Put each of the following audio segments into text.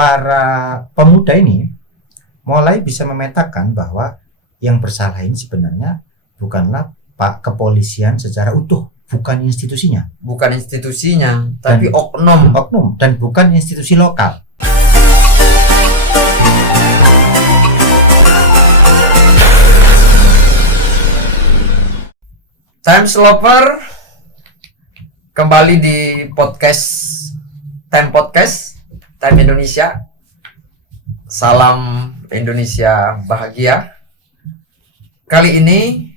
para pemuda ini mulai bisa memetakan bahwa yang bersalah ini sebenarnya bukanlah Pak Kepolisian secara utuh, bukan institusinya, tapi oknum dan bukan institusi lokal. Time Sloper kembali di podcast Time Indonesia. Salam Indonesia bahagia. Kali ini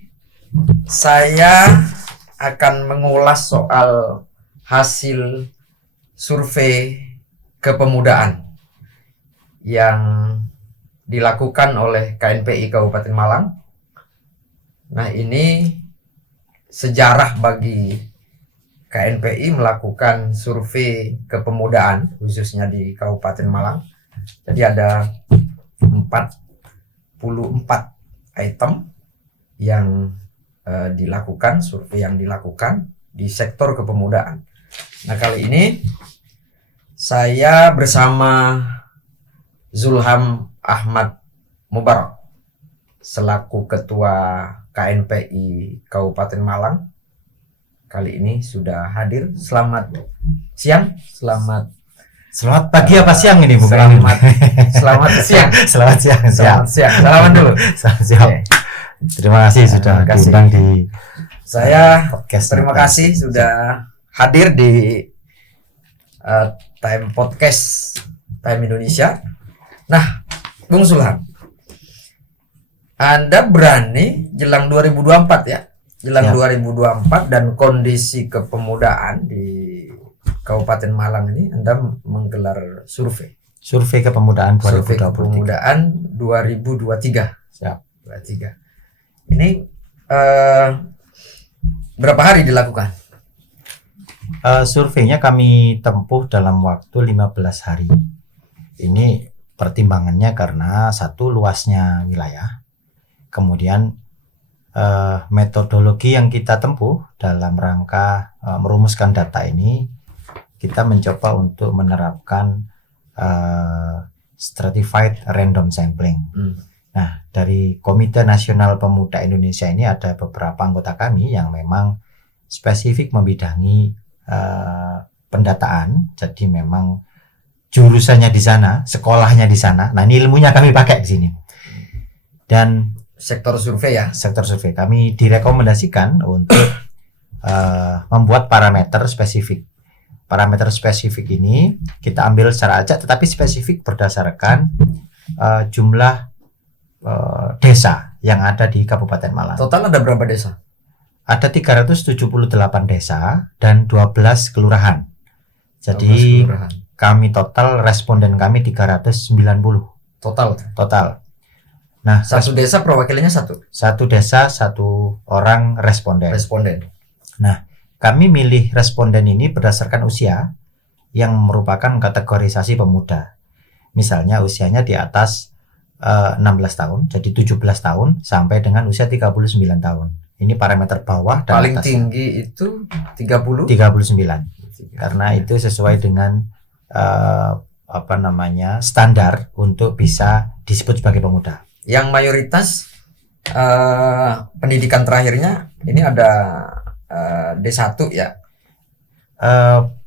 saya akan mengulas soal hasil survei kepemudaan yang dilakukan oleh KNPI Kabupaten Malang. Nah, ini sejarah bagi KNPI melakukan survei kepemudaan khususnya di Kabupaten Malang. Jadi ada 44 item yang dilakukan, survei yang dilakukan di sektor kepemudaan. Nah, kali ini saya bersama Zulham Ahmad Mubarak selaku Ketua KNPI Kabupaten Malang. Kali ini sudah hadir. Selamat siang, selamat pagi apa siang ini, bukan? Selamat siang. Selamat siang. Salaman dulu. Selamat siang. Terima kasih sudah diundang di podcast. Terima kasih sudah hadir di Time Podcast Time Indonesia. Nah, Bung Zulham, Anda berani jelang 2024 ya? Jelang 2024 dan kondisi kepemudaan di Kabupaten Malang ini Anda menggelar survei kepemudaan 2023. Survei kepemudaan 2023. Siap. 23. Ini berapa hari dilakukan? Surveinya kami tempuh dalam waktu 15 hari. Ini pertimbangannya karena satu, luasnya wilayah. Kemudian metodologi yang kita tempuh dalam rangka merumuskan data ini, kita mencoba untuk menerapkan stratified random sampling. Nah, dari Komite Nasional Pemuda Indonesia ini ada beberapa anggota kami yang memang spesifik membidangi pendataan. Jadi memang jurusannya di sana, sekolahnya di sana. Nah, ini ilmunya kami pakai di sini. Dan Sektor survei kami direkomendasikan untuk membuat parameter spesifik. Parameter spesifik ini kita ambil secara acak, tetapi spesifik berdasarkan jumlah desa yang ada di Kabupaten Malang. Total ada berapa desa? Ada 378 desa dan 12 kelurahan. Jadi 12 kelurahan. Kami total, responden kami 390 total. Nah, satu desa perwakilannya satu desa satu orang responden. Nah, kami milih responden ini berdasarkan usia yang merupakan kategorisasi pemuda. Misalnya usianya di atas 16 tahun, jadi 17 tahun sampai dengan usia 39 tahun. Ini parameter bawah dan paling atas. Tinggi itu 39. Karena itu sesuai dengan standar untuk bisa disebut sebagai pemuda. Yang mayoritas pendidikan terakhirnya ini ada D1 ya?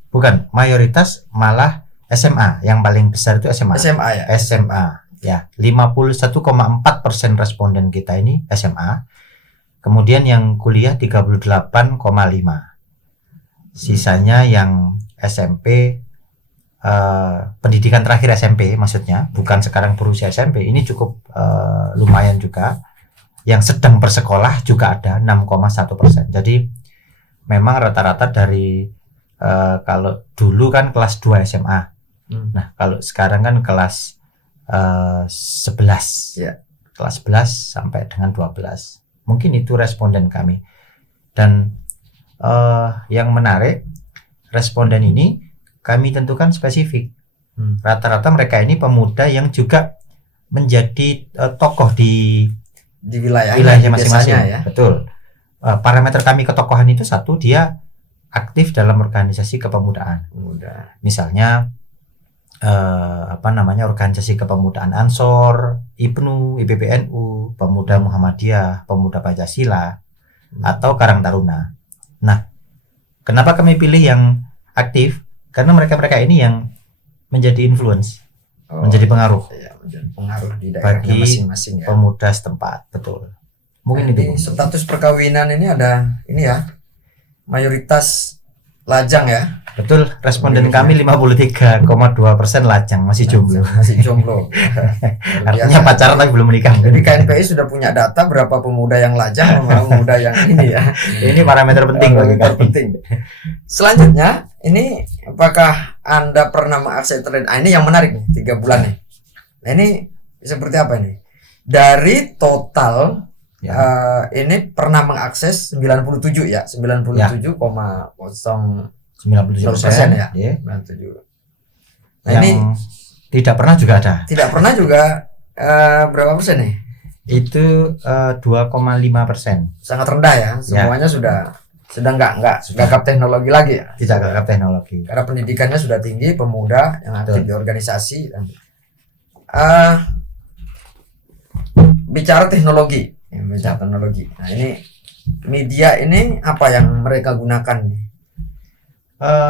Bukan, mayoritas malah SMA. Yang paling besar itu SMA. SMA ya. 51,4% responden kita ini SMA. Kemudian yang kuliah 38,5. Sisanya yang SMP, pendidikan terakhir SMP maksudnya, bukan sekarang berusia SMP, ini cukup lumayan juga. Yang sedang bersekolah juga ada 6,1%. Jadi memang rata-rata dari kalau dulu kan kelas 2 SMA. Nah, kalau sekarang kan kelas 11. Ya. Kelas 11 sampai dengan 12. Mungkin itu responden kami. Dan yang menarik, responden ini kami tentukan spesifik. Rata-rata mereka ini pemuda yang juga menjadi tokoh di wilayahnya masing-masing. Ya? Betul. Parameter kami ketokohan itu satu, dia aktif dalam organisasi kepemudaan. Misalnya organisasi kepemudaan Ansor, IPNU, IPPNU, Pemuda Muhammadiyah, Pemuda Pancasila, atau Karang Taruna. Nah, kenapa kami pilih yang aktif? Karena mereka-mereka ini yang menjadi influence, menjadi pengaruh, menjadi pengaruh di daerahnya bagi masing-masing ya. pemuda setempat, betul. Mungkin itu. Ini status perkawinan ini ada ini ya, mayoritas lajang ya. Betul, responden kami 53,2% lajang, masih jomblo. Masih jomblo. Artinya pacaran tapi belum menikah. Jadi KNPI sudah punya data berapa pemuda yang lajang sama pemuda yang ini ya. Ini parameter penting bagi Parameter kami. penting. Selanjutnya, ini apakah Anda pernah mengakses internet? Ini yang menarik nih, 3 bulan nih. Nah, ini seperti apa nih? Dari total ini pernah mengakses 97 ya, 97,0 97% ya. ya. 97. Nah, Yang ini tidak pernah juga ada. tidak pernah juga berapa persen nih? Itu 2,5%. Sangat rendah ya. Semuanya sudah nggak gagap teknologi lagi ya. Tidak gagap teknologi. Karena pendidikannya sudah tinggi, pemuda yang aktif di organisasi dan bicara teknologi, Nah, ini media ini apa yang mereka gunakan nih?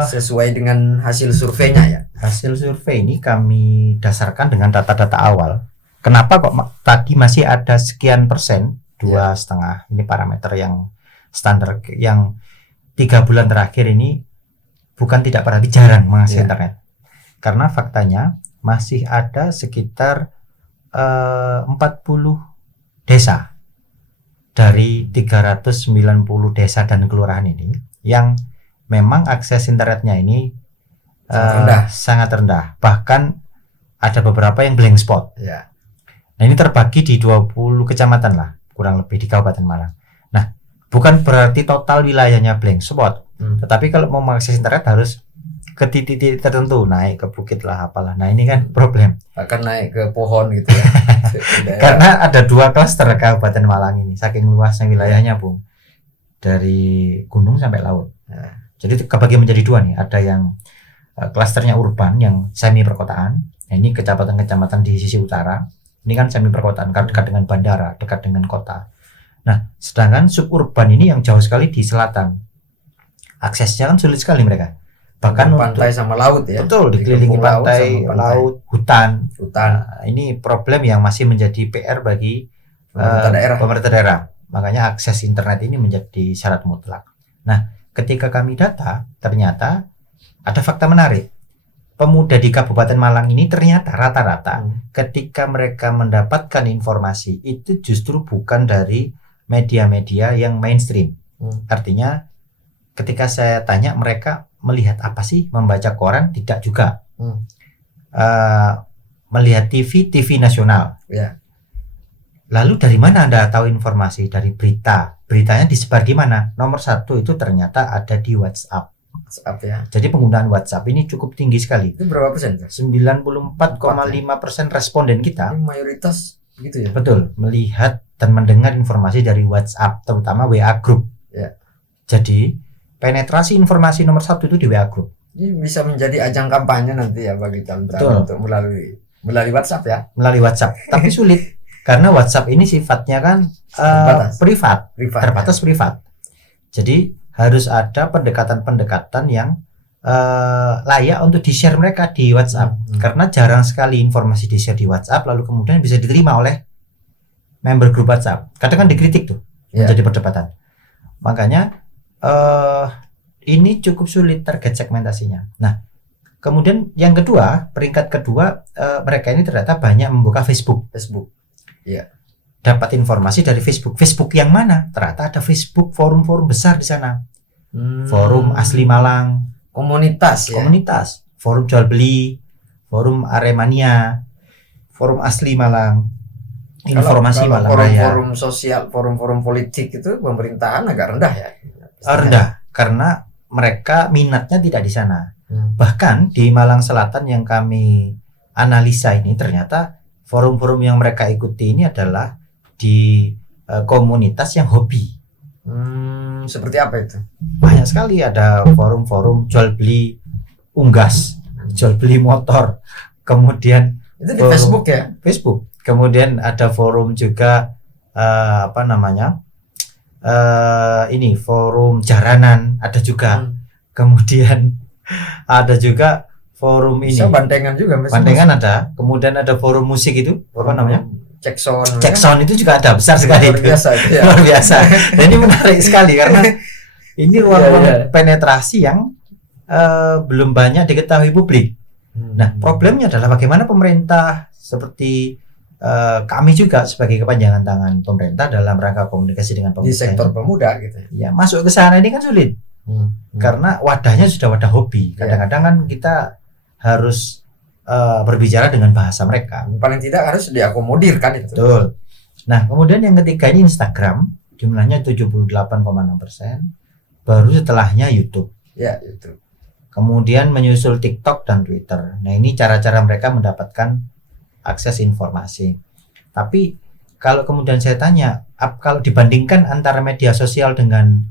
Sesuai dengan hasil surveinya ya. Hasil survei ini kami dasarkan dengan data-data awal. Kenapa kok tadi masih ada sekian persen, 2,5? Ini parameter yang standar, yang 3 bulan terakhir ini bukan tidak pernah, jarang mengakses internet. Karena faktanya masih ada sekitar 40 desa dari 390 desa dan kelurahan ini yang memang akses internetnya ini sangat rendah. Bahkan ada beberapa yang blank spot. Ya. Nah, ini terbagi di 20 kecamatan lah, kurang lebih di Kabupaten Malang. Nah, bukan berarti total wilayahnya blank spot, tetapi kalau mau mengakses internet harus ke titik-titik tertentu, naik ke bukit lah apalah. Nah, ini kan problem. Akan naik ke pohon gitu ya. Karena ada 2 klaster Kabupaten Malang ini, saking luasnya wilayahnya, Bung. Dari gunung sampai laut. Nah, jadi kebagi menjadi 2 nih. Ada yang klasternya urban, yang semi perkotaan. Nah, ini kecamatan-kecamatan di sisi utara. Ini kan semi perkotaan, dekat dengan bandara, dekat dengan kota. Nah, sedangkan suburban ini yang jauh sekali di selatan. Aksesnya kan sulit sekali mereka. Bahkan pantai sama laut ya. Betul, dikelilingi pantai, laut, hutan. Nah, ini problem yang masih menjadi PR bagi pemerintah daerah. Makanya akses internet ini menjadi syarat mutlak. Nah, ketika kami data, ternyata ada fakta menarik. Pemuda di Kabupaten Malang ini ternyata rata-rata ketika mereka mendapatkan informasi itu justru bukan dari media-media yang mainstream. Artinya ketika saya tanya mereka melihat apa sih, membaca koran tidak juga, melihat TV nasional. Ya. Lalu dari mana Anda tahu informasi? Dari berita. Beritanya disebar di mana? Nomor 1 itu ternyata ada di WhatsApp ya. Jadi penggunaan WhatsApp ini cukup tinggi sekali. Itu berapa persen? 94,5% responden kita. Ini mayoritas gitu ya. Betul, melihat dan mendengar informasi dari WhatsApp, terutama WA group. Ya. Jadi penetrasi informasi nomor 1 itu di WA group. Ini bisa menjadi ajang kampanye nanti ya bagi calon-calon untuk melalui WhatsApp ya. Melalui WhatsApp, tapi sulit karena WhatsApp ini sifatnya kan privat, terbatas privat. Jadi harus ada pendekatan-pendekatan yang layak untuk di-share mereka di WhatsApp. Karena jarang sekali informasi di-share di WhatsApp lalu kemudian bisa diterima oleh member grup WhatsApp. Kadang kan dikritik tuh, menjadi perdebatan. Makanya ini cukup sulit target segmentasinya. Nah, kemudian yang kedua, peringkat kedua, mereka ini ternyata banyak membuka Facebook. Ya. Dapat informasi dari Facebook. Facebook yang mana? Ternyata ada Facebook forum-forum besar di sana. Forum Asli Malang, komunitas, forum jual beli, forum Aremania, forum Asli Malang, informasi Malang Raya. Forum sosial, forum politik itu pemerintahan agak rendah ya. Rendah karena mereka minatnya tidak di sana. Bahkan di Malang Selatan yang kami analisa ini ternyata forum-forum yang mereka ikuti ini adalah di komunitas yang hobi. Seperti apa itu? Banyak sekali, ada forum-forum jual beli unggas, jual beli motor, kemudian Itu di Facebook ya? Facebook, kemudian ada forum juga apa namanya ini forum jaranan ada juga, kemudian ada juga forum ini Bisa bandengan juga, bandengan ada, kemudian ada forum musik itu apa namanya Jackson. Jackson itu juga ada, besar sekali Luar itu. biasa itu ya. Luar biasa. Dan ini menarik sekali karena ini ruang Iya. penetrasi yang belum banyak diketahui publik. Nah, problemnya adalah bagaimana pemerintah seperti kami juga sebagai kepanjangan tangan pemerintah dalam rangka komunikasi dengan di pemerintah sektor pemuda gitu ya ya. masuk ke sana ini kan sulit karena wadahnya sudah wadah hobi. Kadang-kadang kan kita harus berbicara dengan bahasa mereka. Paling tidak harus diakomodir kan itu. Betul. Nah, kemudian yang ketiga ini Instagram, jumlahnya 78,6%, baru setelahnya YouTube. Ya, itu. Kemudian menyusul TikTok dan Twitter. Nah, ini cara-cara mereka mendapatkan akses informasi. Tapi kalau kemudian saya tanya, kalau dibandingkan antara media sosial dengan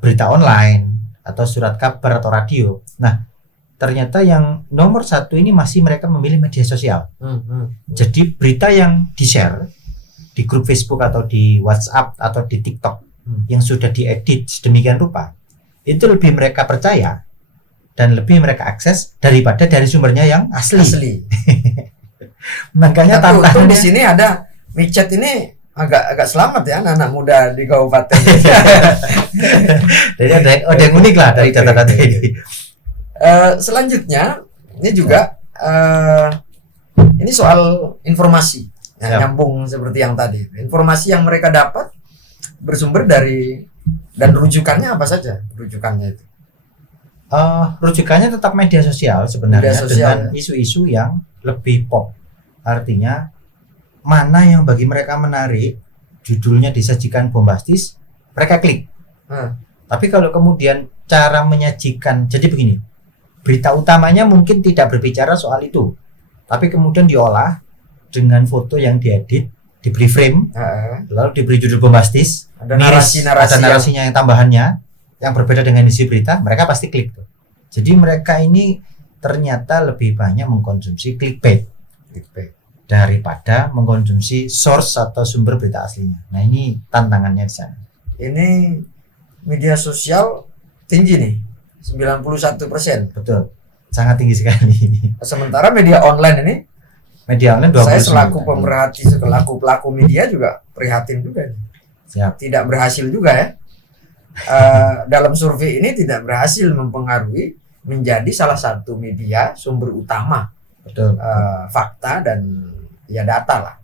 berita online atau surat kabar atau radio, nah ternyata yang nomor satu ini masih mereka memilih media sosial. Jadi berita yang di-share di grup Facebook atau di WhatsApp atau di TikTok yang sudah diedit sedemikian rupa, itu lebih mereka percaya dan lebih mereka akses daripada dari sumbernya yang asli. Makanya Tapi untung di tantangannya sini ada micet ini agak selamat ya anak-anak muda di kabupaten. jadi ada yang unik lah dari data-data ini. Selanjutnya ini juga ini soal informasi ya, nyambung seperti yang tadi. Informasi yang mereka dapat bersumber dari dan rujukannya apa saja rujukannya itu? Rujukannya tetap media sosial sebenarnya, Media sosial, dengan isu-isu yang lebih pop. Artinya mana yang bagi mereka menarik, judulnya disajikan bombastis, mereka klik. Tapi kalau kemudian cara menyajikan, jadi begini, berita utamanya mungkin tidak berbicara soal itu, tapi kemudian diolah dengan foto yang diedit, diberi frame, lalu diberi judul bombastis, ada narasi-narasi, ada narasinya yang tambahannya yang berbeda dengan isi berita, mereka pasti klik tuh. Jadi mereka ini ternyata lebih banyak mengkonsumsi clickbait daripada mengkonsumsi source atau sumber berita aslinya. Nah, ini tantangannya di sana. Ini media sosial tinggi nih, 91%. Betul, sangat tinggi sekali. Sementara media online ini, media online 29. saya selaku pemerhati, selaku pelaku media juga prihatin juga nih. Siap. Tidak berhasil juga ya. Dalam survei ini tidak berhasil mempengaruhi menjadi salah satu media sumber utama. Betul. Fakta dan ya data lah.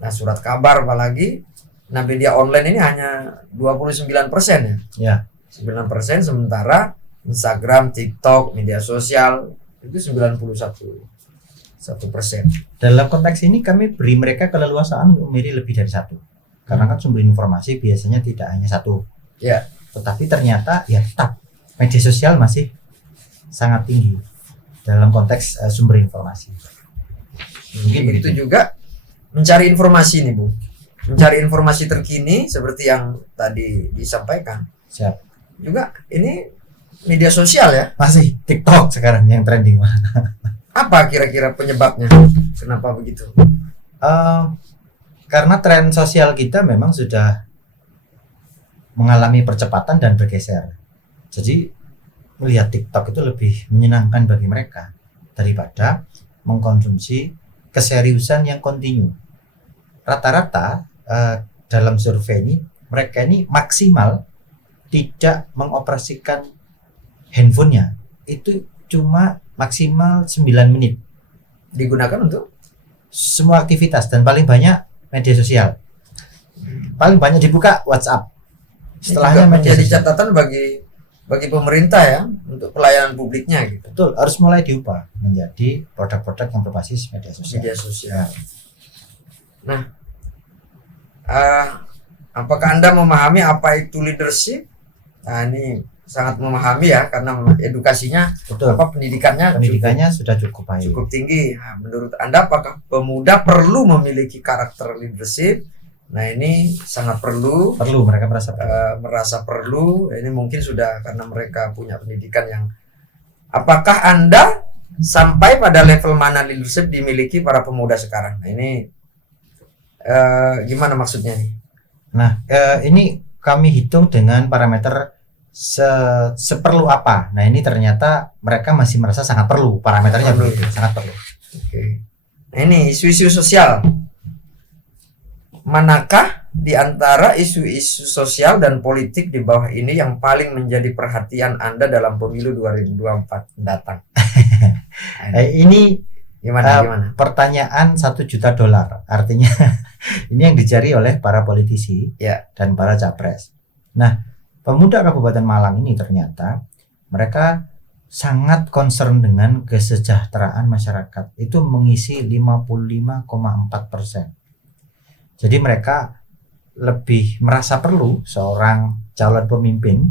Nah, surat kabar apalagi. Nah, media online ini hanya 29% ya. Ya. 9%, sementara Instagram, TikTok, media sosial itu 91%. Dalam konteks ini kami beri mereka keleluasaan untuk memilih lebih dari satu. Karena kan sumber informasi biasanya tidak hanya satu. Ya. Tetapi ternyata ya tetap media sosial masih sangat tinggi dalam konteks sumber informasi. Mungkin begitu juga mencari informasi nih, Bu. Mencari informasi terkini seperti yang tadi disampaikan. Siap. Juga ini media sosial ya. Masih TikTok sekarang yang trending. Apa kira-kira penyebabnya? Kenapa begitu? Karena tren sosial kita memang sudah mengalami percepatan dan bergeser. Jadi melihat TikTok itu lebih menyenangkan bagi mereka daripada mengkonsumsi keseriusan yang kontinu. Rata-rata dalam survei ini mereka ini maksimal tidak mengoperasikan handphonenya itu cuma maksimal 9 menit digunakan untuk semua aktivitas dan paling banyak media sosial. Paling banyak dibuka WhatsApp. Setelahnya menjadi catatan bagi pemerintah ya untuk pelayanan publiknya gitu. Betul, harus mulai diubah menjadi produk-produk yang berbasis media sosial. Media sosial. Nah, apakah Anda memahami apa itu leadership? Nah, ini sangat memahami ya karena edukasinya, betul, pendidikannya sudah cukup baik, cukup tinggi. Nah, menurut Anda apakah pemuda perlu memiliki karakter leadership? Nah, ini sangat perlu mereka merasa perlu. Ini mungkin sudah karena mereka punya pendidikan yang. Apakah Anda sampai pada level mana leadership dimiliki para pemuda sekarang. Nah, ini gimana maksudnya nih? Nah, ini kami hitung dengan parameter seperlu apa. Nah, ini ternyata mereka masih merasa sangat perlu, parameternya Perlu. begitu, sangat perlu. Oke. Nah, ini isu-isu sosial. Manakah di antara isu-isu sosial dan politik di bawah ini yang paling menjadi perhatian Anda dalam pemilu 2024 mendatang? Ini Gimana? pertanyaan $1 juta. Artinya ini yang dicari oleh para politisi Ya. dan para capres. Nah, pemuda Kabupaten Malang ini ternyata mereka sangat concern dengan kesejahteraan masyarakat. Itu mengisi 55,4%. Jadi mereka lebih merasa perlu seorang calon pemimpin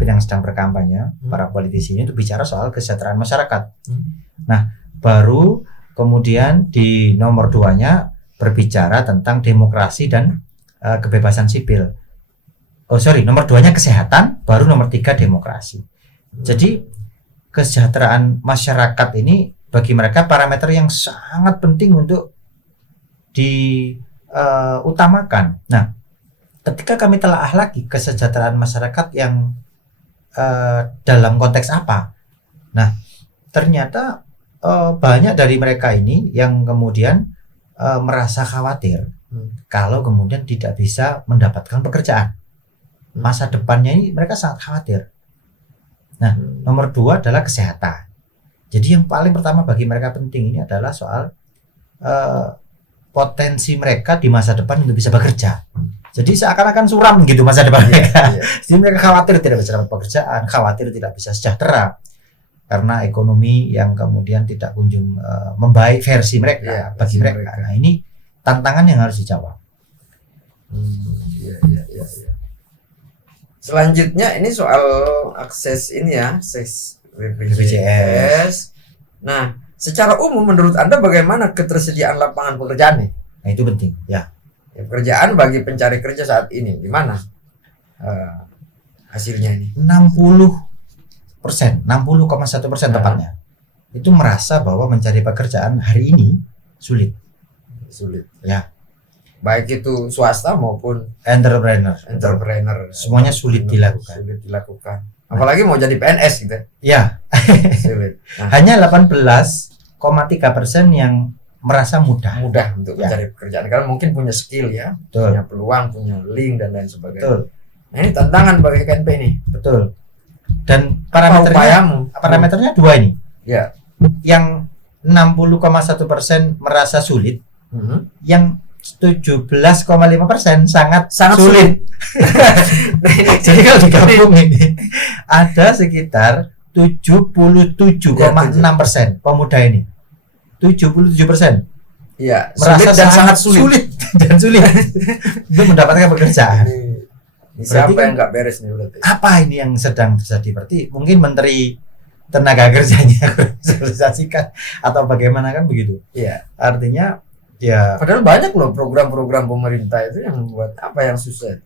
yang sedang berkampanye, para politisi ini, untuk bicara soal kesejahteraan masyarakat. Nah, baru kemudian di nomor 2-nya berbicara tentang demokrasi dan kebebasan sipil. Nomor 2-nya kesehatan, baru nomor 3 demokrasi. Jadi kesejahteraan masyarakat ini bagi mereka parameter yang sangat penting untuk diutamakan. Nah, ketika kami telaah lagi kesejahteraan masyarakat yang dalam konteks apa? Nah, ternyata banyak dari mereka ini yang kemudian merasa khawatir kalau kemudian tidak bisa mendapatkan pekerjaan. Masa depannya ini mereka sangat khawatir. Nah, nomor 2 adalah kesehatan. Jadi yang paling pertama bagi mereka penting ini adalah soal potensi mereka di masa depan untuk bisa bekerja. Jadi seakan-akan suram gitu masa depan mereka. Jadi mereka khawatir tidak bisa dapat pekerjaan, khawatir tidak bisa sejahtera karena ekonomi yang kemudian tidak kunjung membaik versi mereka, bagi mereka. Nah, ini tantangan yang harus dijawab. Selanjutnya ini soal akses BPJS. Nah, secara umum menurut Anda bagaimana ketersediaan lapangan pekerjaan nih? Nah, itu penting, ya. Pekerjaan bagi pencari kerja saat ini gimana hasilnya ini? 60,1% tepatnya. Itu merasa bahwa mencari pekerjaan hari ini sulit. Ya. Baik itu swasta maupun entrepreneur, semuanya sulit dilakukan. Apalagi mau jadi PNS gitu. Ya. Sulit. Nah, hanya 18,3% yang merasa mudah untuk mencari pekerjaan karena mungkin punya skill ya, Betul. punya peluang, punya link dan lain sebagainya. Betul. Nah, ini tantangan bagi KNP ini. Betul. Dan Upayamu? parameternya 2 ini. Ya. Yang 60,1% merasa sulit, yang 17,5% sangat sulit. Jadi kalau digabung ini ada sekitar 77,6% pemuda ini. 77% Iya, merasa sulit dan sangat sulit. untuk mendapatkan pekerjaan. Siapa kan yang nggak beres nih berarti? Apa ini yang sedang terjadi? Berarti mungkin Menteri Tenaga Kerjanya sosialisasikan atau bagaimana kan begitu? Iya. Artinya ya. Padahal banyak loh program-program pemerintah itu yang membuat apa yang susah.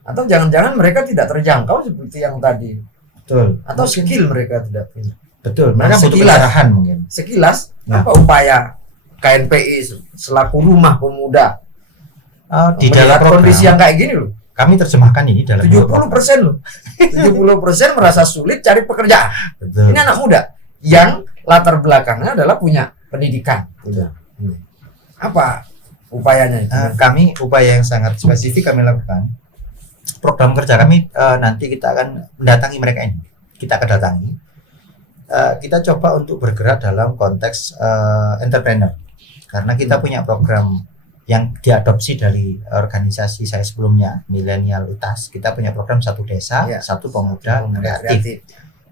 Atau jangan-jangan mereka tidak terjangkau seperti yang tadi. Betul. Atau mungkin, skill mereka tidak punya. Betul. Mereka butuh sekilas. arahan mungkin. Sekilas Nah. apa upaya KNPI selaku rumah pemuda Di dalam program, kondisi yang kayak gini loh. kami terjemahkan ini dalam 70% loh. 70% merasa sulit cari pekerjaan. Betul. Ini anak muda yang latar belakangnya adalah punya pendidikan. Apa upayanya itu? Kami upaya yang sangat spesifik kami lakukan. Program kerja kami nanti kita akan mendatangi mereka ini. Kita akan datangi. Kita coba untuk bergerak dalam konteks entrepreneur. Karena kita punya program yang diadopsi dari organisasi saya sebelumnya, Milenial UTAS. Kita punya program satu desa, satu pemuda kreatif.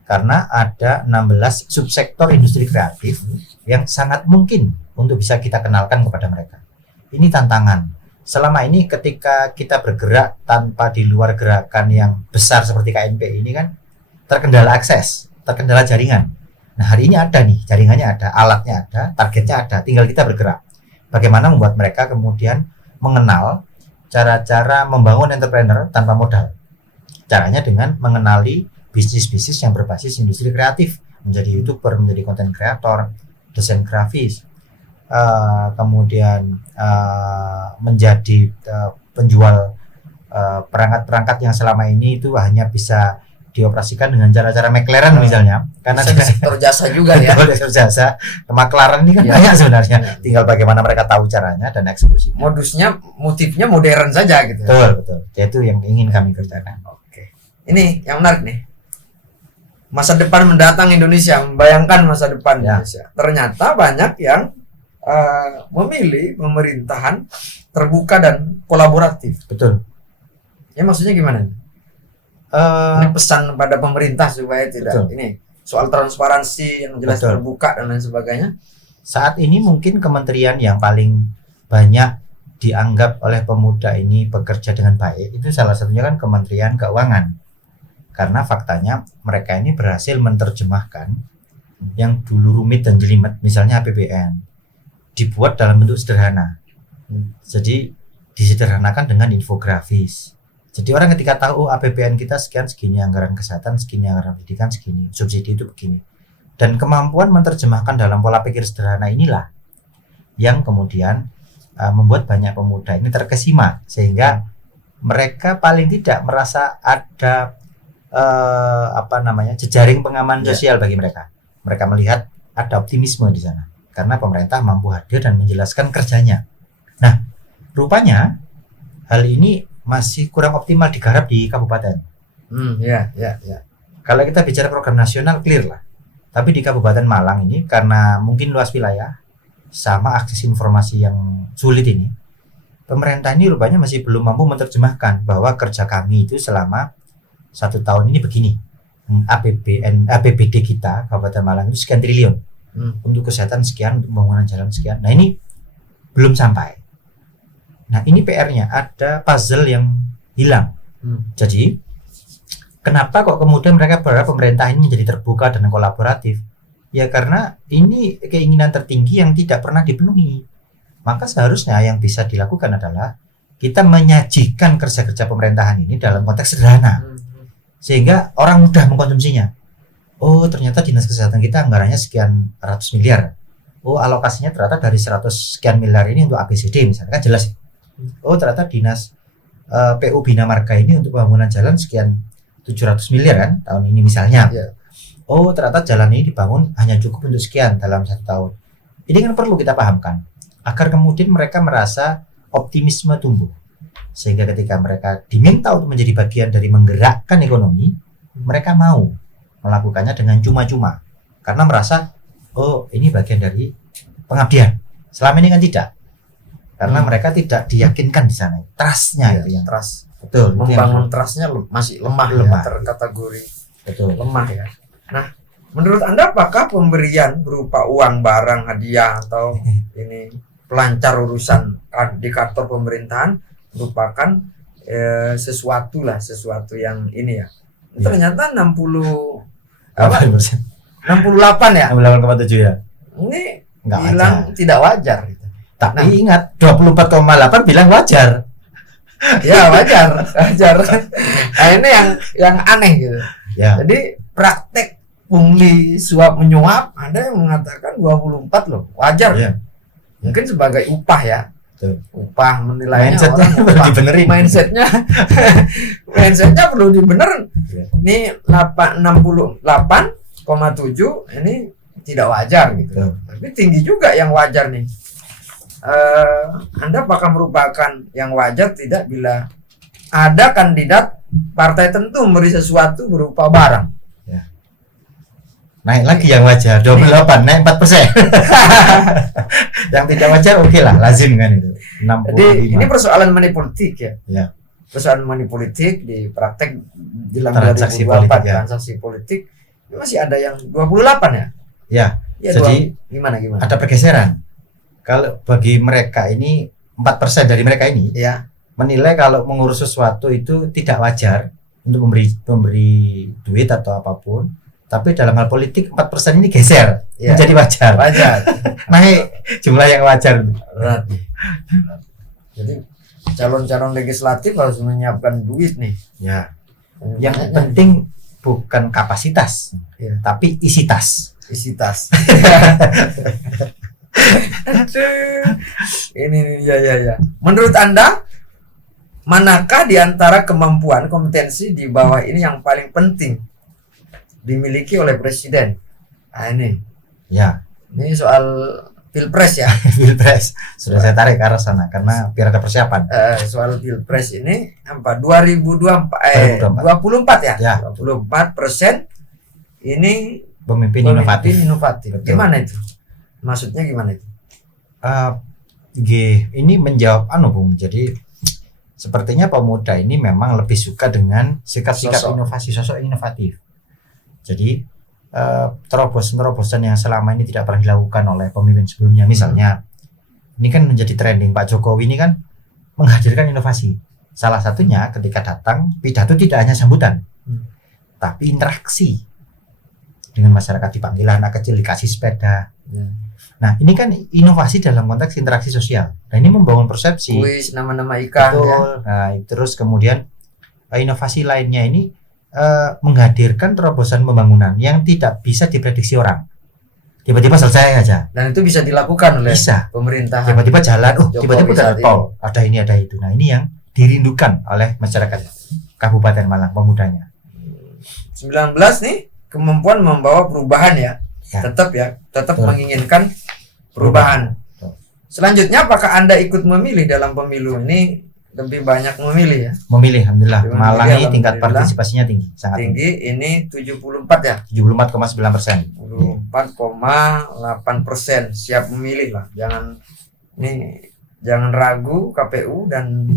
Karena ada 16 subsektor industri kreatif yang sangat mungkin untuk bisa kita kenalkan kepada mereka. Ini tantangan. Selama ini ketika kita bergerak tanpa di luar gerakan yang besar seperti KNP ini kan terkendala akses, terkendala jaringan. Nah, hari ini ada nih, jaringannya ada, alatnya ada, targetnya ada, tinggal kita bergerak. Bagaimana membuat mereka kemudian mengenal cara-cara membangun entrepreneur tanpa modal. Caranya dengan mengenali bisnis-bisnis yang berbasis industri kreatif menjadi YouTuber, menjadi content creator, desain grafis, kemudian menjadi penjual perangkat-perangkat yang selama ini itu hanya bisa dioperasikan dengan cara-cara McLaren misalnya, karena Bisa di sektor jasa juga ya. betul, sektor jasa. McLaren ini kan Iya. banyak sebenarnya, Iya. tinggal bagaimana mereka tahu caranya dan eksekusinya. Modusnya, motifnya modern saja gitu. Betul, itu yang ingin kami kerjakan. Oke. Ini yang menarik nih. Masa depan mendatang Indonesia, membayangkan masa depan Ya. Indonesia. Ternyata banyak yang memilih pemerintahan terbuka dan kolaboratif. Betul. Ya maksudnya gimana? Ini pesan pada pemerintah supaya tidak Betul. ini soal transparansi yang jelas Betul. terbuka dan lain sebagainya. Saat ini mungkin kementerian yang paling banyak dianggap oleh pemuda ini bekerja dengan baik itu salah satunya kan Kementerian Keuangan, karena faktanya mereka ini berhasil menerjemahkan yang dulu rumit dan jelimet, misalnya APBN, dibuat dalam bentuk sederhana. Jadi disederhanakan dengan infografis. Jadi orang ketika tahu APBN kita sekian, segini anggaran kesehatan, segini anggaran pendidikan, segini subsidi itu begini. Dan kemampuan menerjemahkan dalam pola pikir sederhana inilah yang kemudian membuat banyak pemuda ini terkesima, sehingga mereka paling tidak merasa ada jejaring pengaman sosial bagi mereka. Mereka melihat ada optimisme di sana karena pemerintah mampu hadir dan menjelaskan kerjanya. Nah, rupanya hal ini masih kurang optimal digarap di kabupaten. Ya. Kalau kita bicara program nasional clear lah. Tapi di Kabupaten Malang ini karena mungkin luas wilayah sama akses informasi yang sulit ini, pemerintah ini rupanya masih belum mampu menerjemahkan bahwa kerja kami itu selama 1 tahun ini begini. APBD kita Kabupaten Malang itu sekian triliun. Untuk kesehatan sekian, untuk pembangunan jalan sekian. Nah, ini belum sampai. Nah, ini PR-nya, ada puzzle yang hilang. Jadi kenapa kok kemudian mereka berharap pemerintah ini menjadi terbuka dan kolaboratif? Ya karena ini keinginan tertinggi yang tidak pernah dipenuhi. Maka seharusnya yang bisa dilakukan adalah kita menyajikan kerja-kerja pemerintahan ini dalam konteks sederhana, sehingga orang mudah mengkonsumsinya. Oh, ternyata dinas kesehatan kita anggarannya sekian ratus miliar. Oh, alokasinya ternyata dari 100 sekian miliar ini untuk ABCD misalnya, kan jelas. Oh, ternyata dinas PU Bina Marga ini untuk pembangunan jalan sekian 700 miliar kan tahun ini misalnya. Ya. Oh, ternyata jalan ini dibangun hanya cukup untuk sekian dalam 1 tahun. Ini kan perlu kita pahamkan agar kemudian mereka merasa optimisme tumbuh, sehingga ketika mereka diminta untuk menjadi bagian dari menggerakkan ekonomi, mereka mau melakukannya dengan cuma-cuma karena merasa oh ini bagian dari pengabdian. Selama ini kan tidak, karena mereka tidak diyakinkan di sana. Trustnya itu yang trust. betul. Itu yang Membangun trustnya masih lemah. Lemah. Ya, terkategori betul. lemah ya. Nah, menurut Anda apakah pemberian berupa uang, barang, hadiah atau ini pelancar urusan di kantor pemerintahan merupakan sesuatu yang ini ya. Ya. Ternyata 68 ya. 68,7 ya. Ini Nggak bilang wajar. tidak wajar gitu. Tapi Nah. ingat 24,8 bilang wajar. Ya wajar. Nah, ini yang aneh gitu. Ya. Jadi praktek pungli suap menyuap ada yang mengatakan 24 loh, wajar. Ya. Mungkin sebagai upah ya. Betul. Upah menilainya Mindsetnya orang perlu upah. dibenerin. Mindsetnya perlu dibenerin. Ya. Ini 68,7 ini tidak wajar gitu. Betul. Tapi tinggi juga yang wajar nih. Anda apakah merupakan yang wajar tidak bila ada kandidat partai tentu memberi sesuatu berupa barang? Naik lagi yang wajar 28, naik 4%. Yang tidak wajar oke lah, lazim kan itu. 65. Jadi ini persoalan money politik ya. Ya. Persoalan money politik di praktek jelang Transaksi 2024 politik, ya. transaksi politik ini masih ada yang 28 ya. Ya. Ya, Jadi gimana? ada pergeseran. Kalau bagi mereka ini 4% dari mereka ini Ya. menilai kalau mengurus sesuatu itu tidak wajar untuk memberi duit atau apapun. Tapi dalam hal politik 4% ini geser Ya. menjadi wajar. Wajar. Naik jumlah yang wajar. Berat nih. Jadi calon-calon legislatif harus menyiapkan duit nih. Ya. Yang Banyaknya. penting bukan kapasitas, Iya. tapi isi tas. Isi tas. Aduh. Ini ya. Menurut Anda, manakah di antara kemampuan kompetensi di bawah ini yang paling penting dimiliki oleh presiden? Nah, Ya, ini soal pilpres ya. pilpres sudah saya tarik ke arah sana karena biar ada persiapan. Soal pilpres ini apa 2024 24 ya? Ya. 24% ini Pemimpin pemimpin inovatif. inovatif. Betul. Gimana itu? Maksudnya gimana itu? Ini menjawab Bung. Jadi sepertinya pemuda ini memang lebih suka dengan sikap-sikap Sosok. inovasi, sosok inovatif. Jadi terobosan-terobosan yang selama ini tidak pernah dilakukan oleh pemimpin sebelumnya. Misalnya, ini kan menjadi trending, Pak Jokowi ini kan menghadirkan inovasi. Salah satunya ketika datang, pidato tidak hanya sambutan, tapi interaksi dengan masyarakat, dipanggil anak kecil, dikasih sepeda. Nah, ini kan inovasi dalam konteks interaksi sosial. Nah, ini membangun persepsi. Kuis nama-nama ikan ya. Betul. Nah, terus kemudian inovasi lainnya ini menghadirkan terobosan pembangunan yang tidak bisa diprediksi orang. Tiba-tiba selesai aja. Dan itu bisa dilakukan oleh Bisa. pemerintahan. Tiba-tiba jalan, Jokowi tiba-tiba ada saat tol, ada ini, ada itu. Nah, ini yang dirindukan oleh masyarakat Kabupaten Malang, pemudanya. 19 nih kemampuan membawa perubahan ya. Ya. Tetap Betul. menginginkan perubahan. Betul. Selanjutnya apakah Anda ikut memilih dalam pemilu ini? Lebih banyak memilih ya. Memilih, alhamdulillah. Memilih, Malang ini tingkat alhamdulillah. partisipasinya tinggi, sangat tinggi. Tinggi ini 74 ya. 74,9%. 74,8%. Siap memilih lah. Jangan ragu KPU dan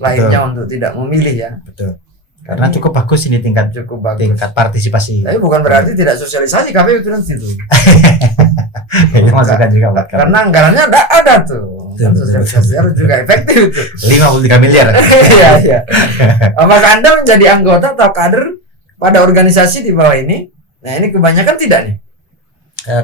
lainnya untuk tidak memilih ya. Betul. Karena Ini cukup bagus ini tingkat cukup bagus. partisipasi. Tapi bukan berarti tidak sosialisasi KPU itu nanti tuh. Itu masukan juga buat kami. Karena anggarannya ada tuh. Betul, Sosialisasi harus juga efektif tuh. 53 miliar. Iya. Apakah Anda menjadi anggota atau kader pada organisasi di bawah ini? Nah, ini kebanyakan tidak nih.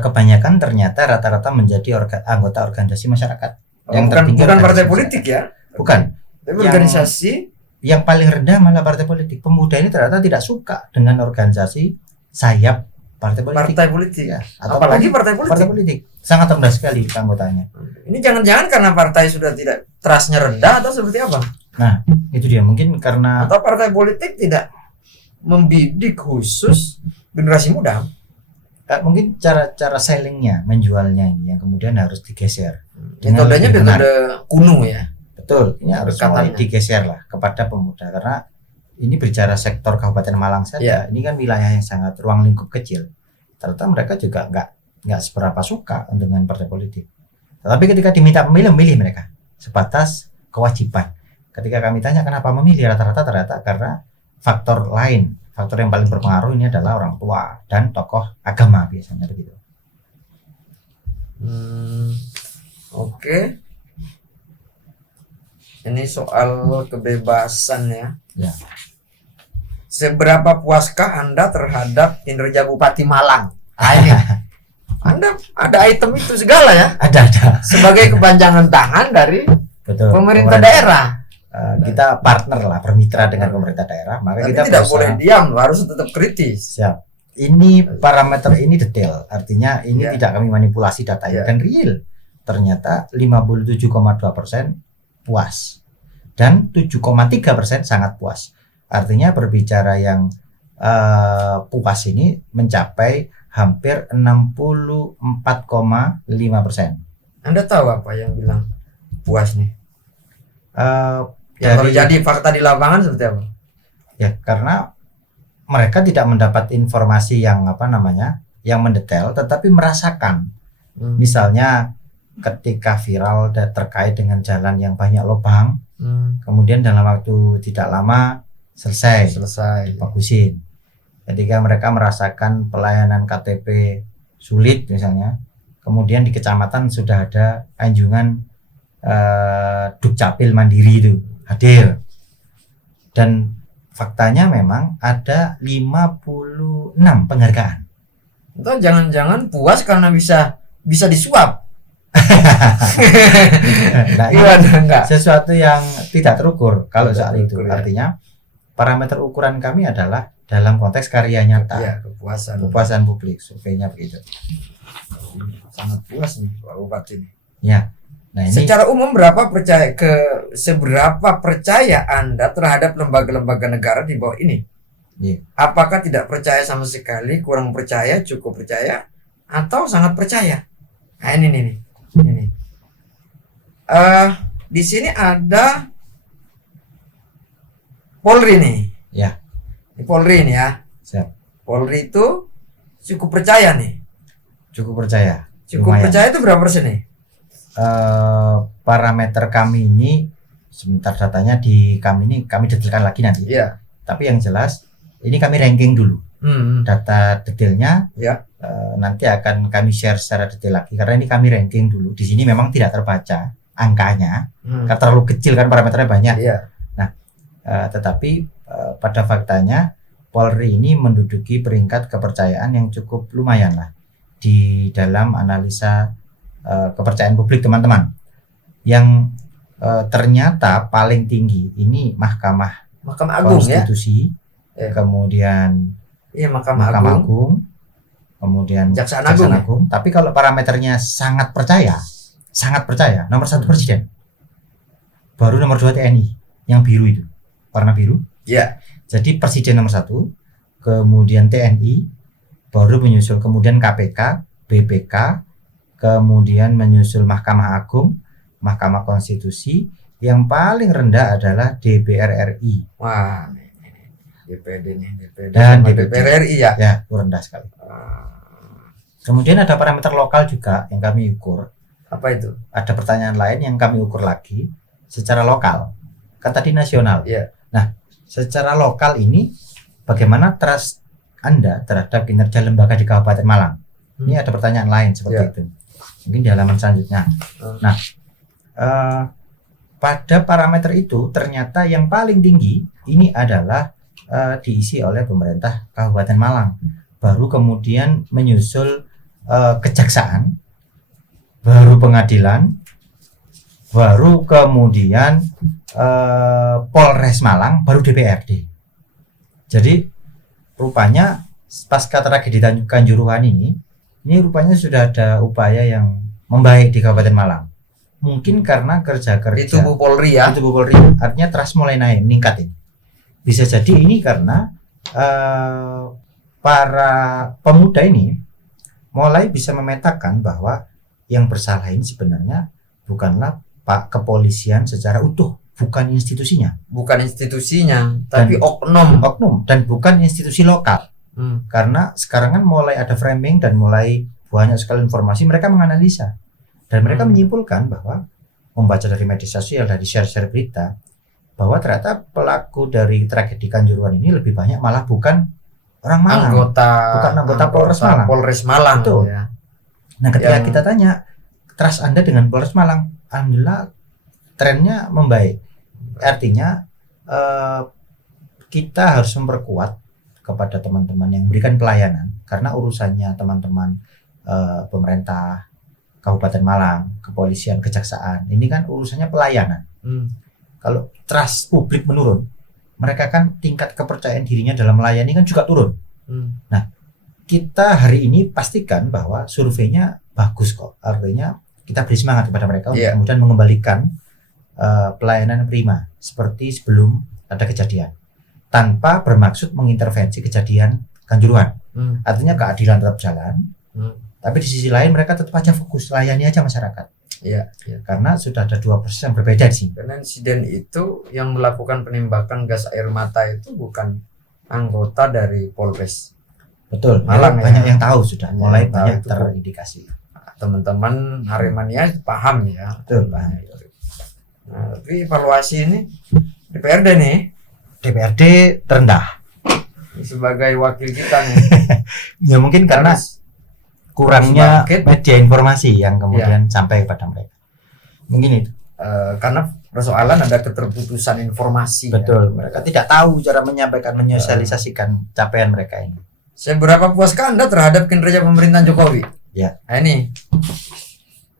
Kebanyakan ternyata rata-rata menjadi anggota organisasi masyarakat. Yang bukan tertinggi partai organisasi politik ya. Bukan. Tapi Yang- organisasi Yang paling rendah malah partai politik. Pemuda ini ternyata tidak suka dengan organisasi sayap partai politik. partai politik. Ya, Apalagi partai politik. partai politik. Sangat rendah sekali anggotanya. Ini jangan-jangan karena partai sudah tidak trustnya rendah atau seperti apa? Nah, itu dia. Mungkin karena Atau partai politik tidak membidik khusus generasi muda. mungkin cara sellingnya, menjualnya ini yang kemudian harus digeser. Dengan Metodenya lebih metode kuno ya. Betul, ini harus mulai Pendekatannya. digeser lah kepada pemuda karena ini bicara sektor Kabupaten Malang saja. Ini kan wilayah yang sangat ruang lingkup kecil. Ternyata mereka juga nggak seberapa suka dengan partai politik. Tetapi ketika diminta memilih mereka sebatas kewajiban. Ketika kami tanya kenapa memilih, rata-rata ternyata karena faktor lain. Faktor yang paling berpengaruh ini adalah orang tua dan tokoh agama biasanya begitu. Oke. Ini soal kebebasan ya. Ya. Seberapa puaskah Anda terhadap kinerja Bupati Malang? Ini. Anda ada item itu segala ya. Ada. Sebagai kepanjangan tangan dari Betul. pemerintah daerah. Kita partner lah, bermitra dengan pemerintah daerah. Maka Tapi kita tidak berusaha- boleh diam, harus tetap kritis. Siap. Ini parameter ini detail, artinya ini Ya. tidak kami manipulasi data Ya. dan real. Ternyata 57,2% puas dan 7,3% sangat puas. Artinya berbicara yang puas ini mencapai hampir 64,5%. Anda tahu apa yang bilang puas nih? Yang Dari- terjadi fakta di lapangan seperti apa? Ya, karena mereka tidak mendapat informasi yang yang mendetail, tetapi merasakan. Misalnya ketika viral terkait dengan jalan yang banyak lubang, kemudian dalam waktu tidak lama selesai, bagusin. Ketika mereka merasakan pelayanan KTP sulit misalnya, kemudian di kecamatan sudah ada anjungan Dukcapil Mandiri itu hadir. Dan faktanya memang ada 56 penghargaan. Atau jangan-jangan puas karena bisa disuap. Nah, ini Gimana enggak? sesuatu yang tidak terukur kalau Tidak soal itu. terukur, ya. Artinya parameter ukuran kami adalah dalam konteks karya nyata, Iya, kepuasan. kepuasan publik, surveinya begitu. Sangat puas nih Pak Bupati ini. Ya, nah ini Secara umum seberapa percaya Anda terhadap lembaga-lembaga negara di bawah ini? Iya. Apakah tidak percaya sama sekali, kurang percaya, cukup percaya, atau sangat percaya? Nah ini nih. Ini. Di sini ada Polri nih. Ya. Ini Polri nih ya. Siap. Polri itu cukup percaya nih. Cukup percaya. Cukup Lumayan. percaya itu berapa persen nih? Parameter kami ini sebentar datanya di kami detailkan lagi nanti. Iya. Tapi yang jelas ini kami ranking dulu. Data detailnya Ya. nanti akan kami share secara detail lagi karena ini kami ranking dulu. Di sini memang tidak terbaca angkanya karena terlalu kecil kan parameternya banyak. Iya. Tetapi pada faktanya Polri ini menduduki peringkat kepercayaan yang cukup lumayan lah di dalam analisa kepercayaan publik teman-teman. Yang ternyata paling tinggi ini Mahkamah Agung ya. Konstitusi, Ya. kemudian Iya, Mahkamah Mahkamah Agung. Agung, kemudian Kejaksaan Agung ya? Agung. Tapi kalau parameternya sangat percaya, nomor 1 Presiden, baru nomor 2 TNI, yang biru itu, warna biru. Iya. Jadi Presiden nomor 1, kemudian TNI, baru menyusul kemudian KPK, BPK, kemudian menyusul Mahkamah Agung, Mahkamah Konstitusi, yang paling rendah adalah DPR RI. Wah, nih. DPD nih, DPD Dan sama DPD. DPR RI ya. Ya, itu rendah sekali. Kemudian ada parameter lokal juga yang kami ukur. Apa itu? Ada pertanyaan lain yang kami ukur lagi secara lokal. Kan tadi nasional. Iya. Nah, secara lokal ini bagaimana trust Anda terhadap kinerja lembaga di Kabupaten Malang? Ini ada pertanyaan lain seperti Iya. itu. Mungkin di halaman selanjutnya. Nah, pada parameter itu ternyata yang paling tinggi ini adalah diisi oleh pemerintah Kabupaten Malang. Baru kemudian menyusul kejaksaan, baru pengadilan, baru kemudian Polres Malang, baru DPRD. Jadi rupanya pasca tragedi Kanjuruhan ini rupanya sudah ada upaya yang membaik di Kabupaten Malang. Mungkin karena kerja-kerja Di tubuh Polri ya. di tubuh Polri, artinya trust mulai naik, meningkat ini. Bisa jadi ini karena para pemuda ini mulai bisa memetakan bahwa yang bersalah ini sebenarnya bukanlah Pak Kepolisian secara utuh, bukan institusinya, Bukan institusinya, tapi oknum. Dan bukan institusi lokal. Karena sekarang kan mulai ada framing dan mulai banyak sekali informasi, mereka menganalisa dan mereka menyimpulkan bahwa membaca dari media sosial, dari share-share berita, bahwa ternyata pelaku dari tragedi Kanjuruhan ini lebih banyak malah bukan orang Malang, bukan anggota Polres Malang. Betul. Ya. Nah, ketika Yang- kita tanya trust Anda dengan Polres Malang, alhamdulillah trennya membaik. Artinya kita harus memperkuat kepada teman-teman yang memberikan pelayanan, karena urusannya teman-teman pemerintah Kabupaten Malang, kepolisian, kejaksaan, ini kan urusannya pelayanan. Kalau trust publik menurun, mereka kan tingkat kepercayaan dirinya dalam melayani kan juga turun. Nah, kita hari ini pastikan bahwa surveinya bagus kok. Artinya kita beri semangat kepada mereka untuk kemudian mengembalikan pelayanan prima seperti sebelum ada kejadian, tanpa bermaksud mengintervensi kejadian Kanjuruhan. Artinya keadilan tetap jalan, tapi di sisi lain mereka tetap aja fokus layani aja masyarakat. Iya. Karena sudah ada 2 proses yang berbeda di sini. Karena insiden itu yang melakukan penembakan gas air mata itu bukan anggota dari Polres Betul, Malang banyak ya. yang tahu sudah, mulai Yang tahu banyak itu. terindikasi. Teman-teman Aremania paham ya. Betul, paham. Nah, tapi evaluasi ini DPRD nih DPRD terendah. sebagai wakil kita nih. Ya mungkin karena Harus kurangnya bangkit. media informasi yang kemudian sampai kepada mereka. Mungkin itu. Karena persoalan ada keterputusan informasi. Betul, mereka tidak tahu cara menyampaikan, menyosialisasikan capaian mereka ini. Seberapa puaskah Anda terhadap kinerja pemerintahan Jokowi? Ya. Nah, ini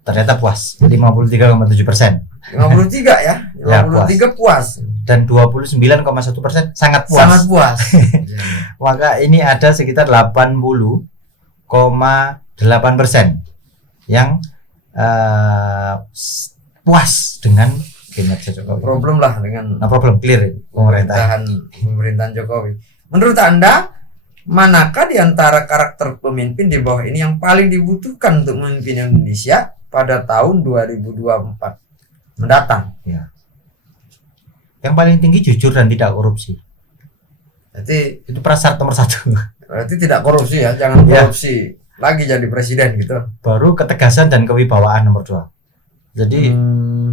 Ternyata puas, 53,7%. 53 ya. 53 puas. dan 29,1% sangat puas. Sangat puas. Maka ini ada sekitar 80,8% yang puas dengan kinerja Jokowi. Problem lah dengan Nah, problem clear pemerintahan Jokowi. Menurut Anda, manakah di antara karakter pemimpin di bawah ini yang paling dibutuhkan untuk memimpin Indonesia pada tahun 2024 mendatang? Ya. Yang paling tinggi jujur dan tidak korupsi. Jadi Itu prasyarat nomor 1. berarti tidak korupsi ya, jangan korupsi lagi jadi presiden gitu. Baru ketegasan dan kewibawaan nomor 2. Jadi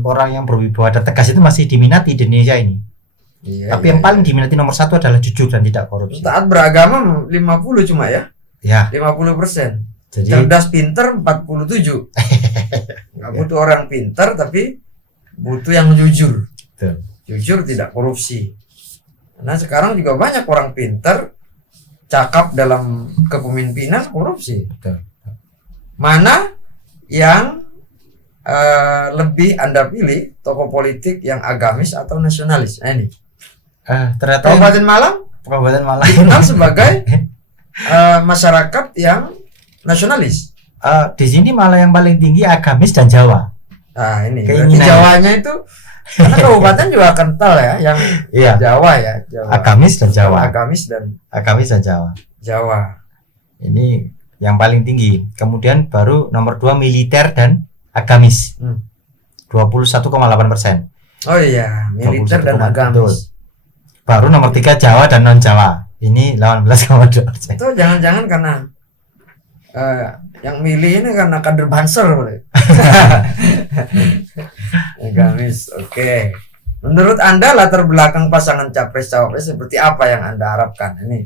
orang yang berwibawa dan tegas itu masih diminati di Indonesia ini. Iya, Tapi yang paling diminati nomor 1 adalah jujur dan tidak korupsi. taat beragama 50 cuma ya, Ya, 50%. jadi Cerdas pinter 47. Nggak butuh orang pinter, tapi butuh yang jujur. betul. Jujur, tidak korupsi. Nah sekarang juga banyak orang pinter, cakap dalam kepemimpinan, korupsi. Betul. Mana yang lebih Anda pilih, tokoh politik yang agamis atau nasionalis? Nah ini Ternyata Kabupaten Malang Kabupaten Malang dikenal sebagai masyarakat yang nasionalis. di sini malah yang paling tinggi agamis dan Jawa. Nah ini berarti Keinginan. Jawanya itu, karena kabupaten juga kental ya, yang Iya, Jawa ya, Jawa. agamis dan Jawa. Agamis dan Agamis dan Jawa. Jawa. Ini yang paling tinggi. Kemudian baru nomor 2 militer dan agamis. 21,8%. Oh iya, militer dan 21,8, agamis. Baru nomor 3 Jawa dan non Jawa. Ini 18,2%. Itu jangan-jangan karena yang milih ini karena kader Banser boleh. Agamis, oke. Menurut Anda latar belakang pasangan capres cawapres seperti apa yang Anda harapkan ini?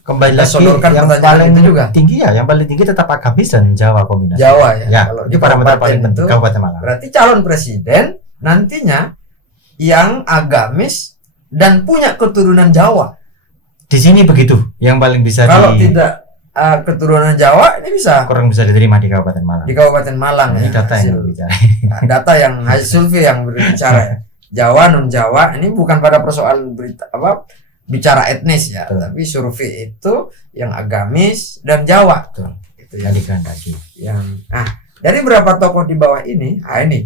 Kembali Kita lagi sodorkan yang pertanyaan paling itu juga. tinggi ya, yang paling tinggi tetap agamis dan Jawa kombinasi. Jawa ya. Ya, Kalau itu di parameter kabupaten paling penting itu, Kabupaten Malang. berarti calon presiden nantinya yang agamis dan punya keturunan Jawa. Di sini begitu, yang paling bisa Kalau tidak keturunan Jawa ini bisa kurang bisa diterima di Kabupaten Malang. di Kabupaten Malang Ini ya. data hasil- yang berbicara. data yang hasil survei yang berbicara ya. Jawa non Jawa ini bukan pada persoalan berita bicara etnis ya, Betul. tapi survei itu yang agamis dan Jawa tuh. Itu Yang yang dikehendaki. dari berapa tokoh di bawah ini? Ini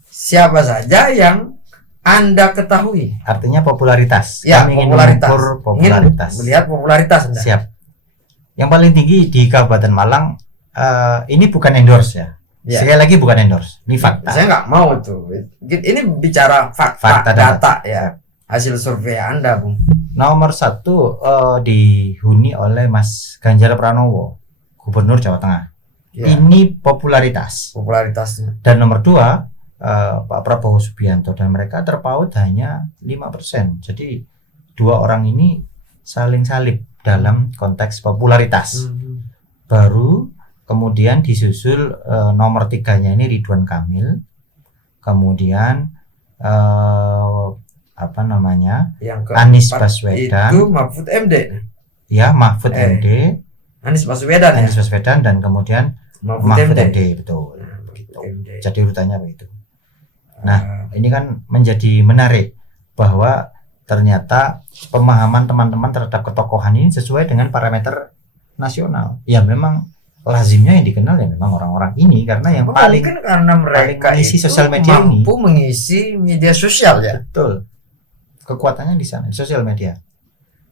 siapa saja yang Anda ketahui? Artinya popularitas. Ya, Kami ingin popularitas. mengukur popularitas. Ingin melihat popularitas Anda. Siap. Yang paling tinggi di Kabupaten Malang ini bukan endorse ya. Ya. Sekali lagi bukan endorse. Ini fakta. Saya nggak mau tuh. Ini bicara fakta, Fakta data ya. Hasil survei Anda, Bung. Nomor 1 dihuni oleh Mas Ganjar Pranowo, Gubernur Jawa Tengah. Ya, Ini popularitas. popularitasnya. Dan nomor 2 Pak Prabowo Subianto, dan mereka terpaut hanya 5%. Jadi dua orang ini saling salib dalam konteks popularitas. Baru kemudian disusul nomor 3-nya ini Ridwan Kamil. Kemudian Yang Anies keempat Baswedan. itu Mahfud MD. Ya, Mahfud MD, Anies Baswedan ya. Anies Baswedan, dan kemudian Mahfud Mahfud MD. MD, betul. Mahfud MD. Jadi urutannya begitu. Nah, ini kan menjadi menarik bahwa ternyata pemahaman teman-teman terhadap ketokohan ini sesuai dengan parameter nasional. Ya memang lazimnya yang dikenal ya memang orang-orang ini, karena yang paling mungkin karena mereka mengisi itu sosial media ini. mampu mengisi media sosial ya. betul. Kekuatannya di sana, di sosial media.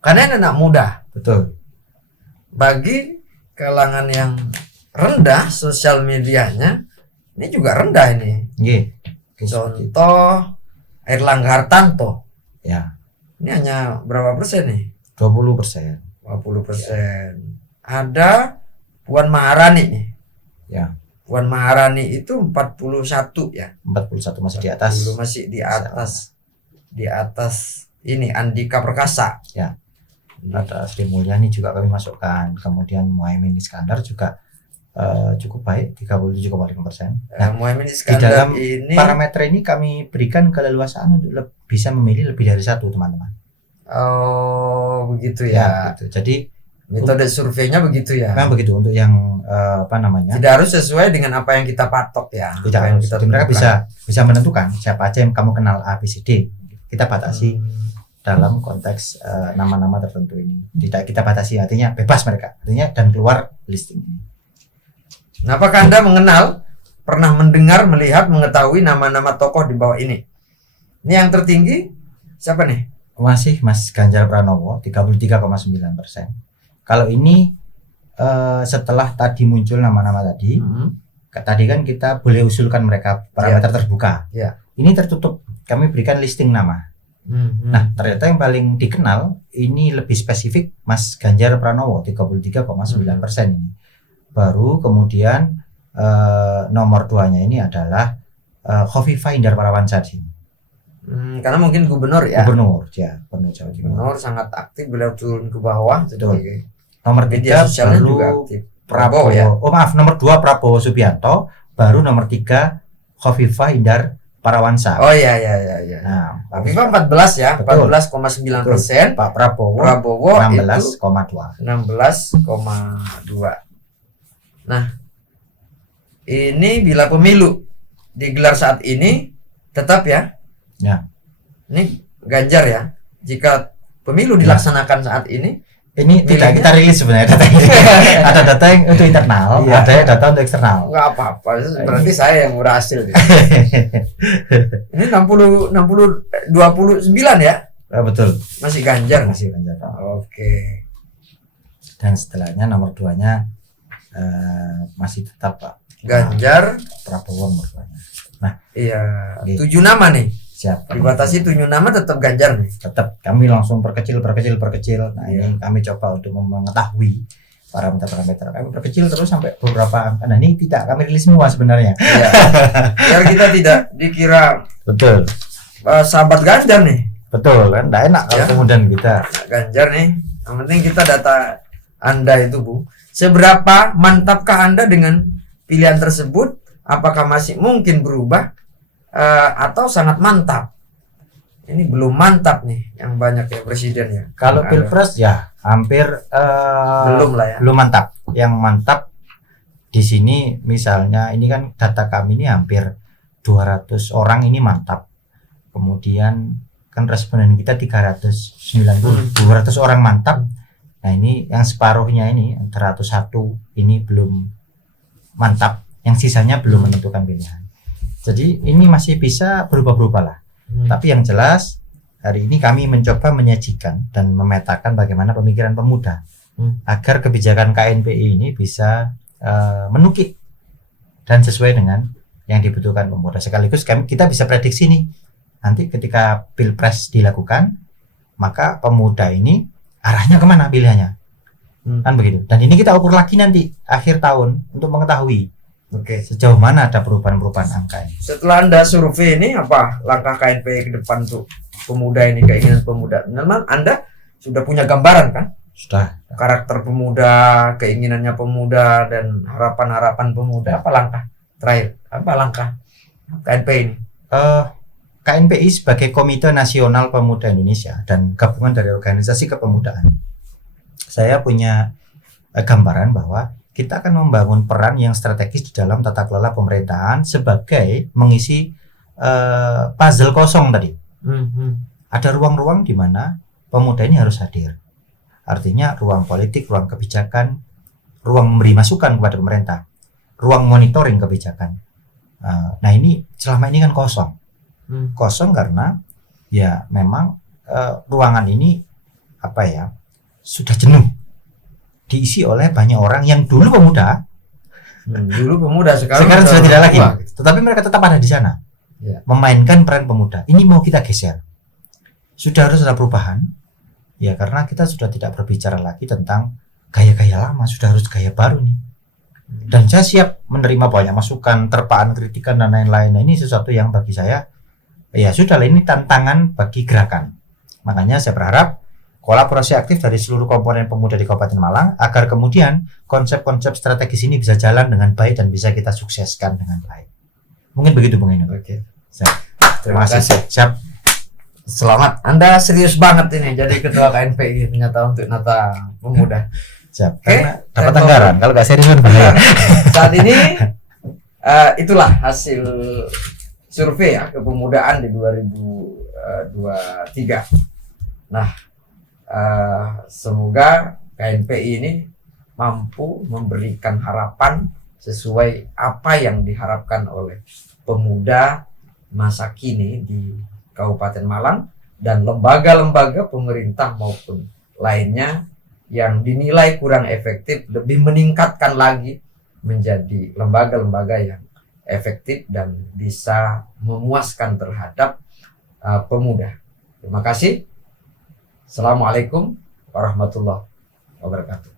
Karena ini anak muda. Betul. Bagi kalangan yang rendah sosial medianya ini juga rendah ini. Nggih. Contoh Erlangga Hartarto. Ya, Ini hanya berapa persen nih? 20%. 20%. Ada Puan Maharani nih. Ya, Puan Maharani itu 41 ya. 41 masih di atas. Dulu masih di atas ini Andika Perkasa. Ada Sri Mulyani juga kami masukkan. Kemudian Muhaimin Iskandar juga cukup baik, 37,5%. Nah, Muhaimin di Iskandar dalam ini parameter ini kami berikan keleluasaan untuk bisa memilih lebih dari satu, teman-teman. begitu Ya, ya. gitu. Jadi Metode surveinya begitu ya. memang begitu untuk yang Tidak harus sesuai dengan apa yang kita patok ya. tidak Apa yang harus. kita Jadi mereka tentukan. bisa menentukan siapa aja yang kamu kenal A, B, C, D. kita batasi dalam konteks nama-nama tertentu ini. Tidak kita batasi, artinya bebas mereka, artinya dan keluar listing ini. Nah, apakah Anda mengenal, pernah mendengar, melihat, mengetahui nama-nama tokoh di bawah ini? Ini yang tertinggi siapa nih? Masih Mas Ganjar Pranowo 33,9%. Kalau ini setelah tadi muncul nama-nama tadi, tadi kan kita boleh usulkan mereka parameter terbuka. Ya. Ini tertutup, kami berikan listing nama. Nah, ternyata yang paling dikenal ini lebih spesifik Mas Ganjar Pranowo 33,9% ini. Baru kemudian nomor 2-nya ini adalah Khofifah Indar Parawansa di sini. Karena mungkin gubernur ya. Gubernur Jawa Timur. Gubernur sangat aktif, beliau turun ke bawah. Betul. Nomor Media 3 sosialnya baru juga aktif. Prabowo ya. Oh maaf, nomor 2 Prabowo Subianto, baru nomor 3 Khofifah Indar Parawansa. Oh iya. Nah, Khofifah 14 ya, Betul. 14,9%. Pak Prabowo 16,2. 16,2. Nah, ini bila pemilu digelar saat ini tetap ya. Ya. Ini Ganjar ya. Jika pemilu dilaksanakan saat ini, Ini tidak Milihnya? kita rilis sebenarnya data ini. Ada data yang untuk internal, Iya. ada data untuk eksternal. nggak apa-apa. Berarti saya yang berhasil. Ini 29 ya, Betul. masih Ganjar. Masih Ganjar. Oke. Dan setelahnya nomor 2-nya masih tetap Pak Ganjar. Prabowo nomor 2-nya. Iya. Gitu. 7 nama nih. Siap. Dibatasi 7 nama tetap Ganjar nih. Tetap kami langsung perkecil. Nah, Iya. ini kami coba untuk mengetahui parameter. Kami perkecil terus sampai beberapa angka. Nah, ini tidak kami rilis semua sebenarnya. Iya. Biar kita tidak dikira Betul. sahabat Ganjar nih. Betul kan? Tidak enak kalau Ya. kemudian kita Ganjar nih. Yang penting kita data Anda itu, Bung. Seberapa mantapkah Anda dengan pilihan tersebut? Apakah masih mungkin berubah atau sangat mantap? Ini belum mantap nih yang banyak ya presiden ya. kalau Yang ada. pilpres ya hampir Belum lah ya. belum mantap. Yang mantap di sini misalnya ini kan data kami ini hampir 200 orang ini mantap. Kemudian kan responden kita 390, 200 orang mantap. Nah, ini yang separuhnya ini 101 ini belum mantap, yang sisanya belum menentukan pilihan. Jadi ini masih bisa berubah-berubah lah. Tapi yang jelas hari ini kami mencoba menyajikan dan memetakan bagaimana pemikiran pemuda agar kebijakan KNPI ini bisa menukik dan sesuai dengan yang dibutuhkan pemuda. Sekaligus kita bisa prediksi nih, nanti ketika pilpres dilakukan, maka pemuda ini arahnya kemana pilihannya, kan begitu. Dan ini kita ukur lagi nanti akhir tahun untuk mengetahui sejauh mana ada perubahan-perubahan angka ini. Setelah Anda survei ini, apa langkah KNPI ke depan untuk pemuda ini, keinginan pemuda? Memang Anda sudah punya gambaran kan? Sudah. Karakter pemuda, keinginannya pemuda, dan harapan-harapan pemuda. Apa langkah terakhir? Apa langkah KNPI ini? KNPI sebagai Komite Nasional Pemuda Indonesia dan gabungan dari organisasi kepemudaan, saya punya gambaran bahwa kita akan membangun peran yang strategis di dalam tata kelola pemerintahan sebagai mengisi puzzle kosong tadi. Ada ruang-ruang di mana pemuda ini harus hadir. Artinya ruang politik, ruang kebijakan, ruang memberi masukan kepada pemerintah, ruang monitoring kebijakan. Nah, ini selama ini kan kosong. Kosong karena ya memang ruangan ini sudah jenuh diisi oleh banyak orang yang dulu pemuda, Dulu pemuda, sekarang sudah tidak lagi. tua. Tetapi mereka tetap ada di sana, Ya. memainkan peran pemuda. Ini mau kita geser. Sudah harus ada perubahan, ya karena kita sudah tidak berbicara lagi tentang gaya-gaya lama, sudah harus gaya baru nih. Dan saya siap menerima banyak masukan, terpaan, kritikan dan lain-lain. Nah, ini sesuatu yang bagi saya, ya sudah lah, ini tantangan bagi gerakan. Makanya saya berharap kolaborasi aktif dari seluruh komponen pemuda di Kabupaten Malang agar kemudian konsep-konsep strategis ini bisa jalan dengan baik dan bisa kita sukseskan dengan baik. Mungkin begitu Bung Eno. Oke. Siap. Terima kasih. Siap. Selamat. Anda serius banget ini jadi ketua KNPI ternyata untuk nata pemuda. Siap. Oke. Karena dapat anggaran. Kalau nggak serius kan bahaya. Saat ini itulah hasil survei ya kepemudaan di 2023. Nah, semoga KNPI ini mampu memberikan harapan sesuai apa yang diharapkan oleh pemuda masa kini di Kabupaten Malang dan lembaga-lembaga pemerintah maupun lainnya yang dinilai kurang efektif lebih meningkatkan lagi menjadi lembaga-lembaga yang efektif dan bisa memuaskan terhadap pemuda. Terima kasih. Assalamualaikum warahmatullahi wabarakatuh.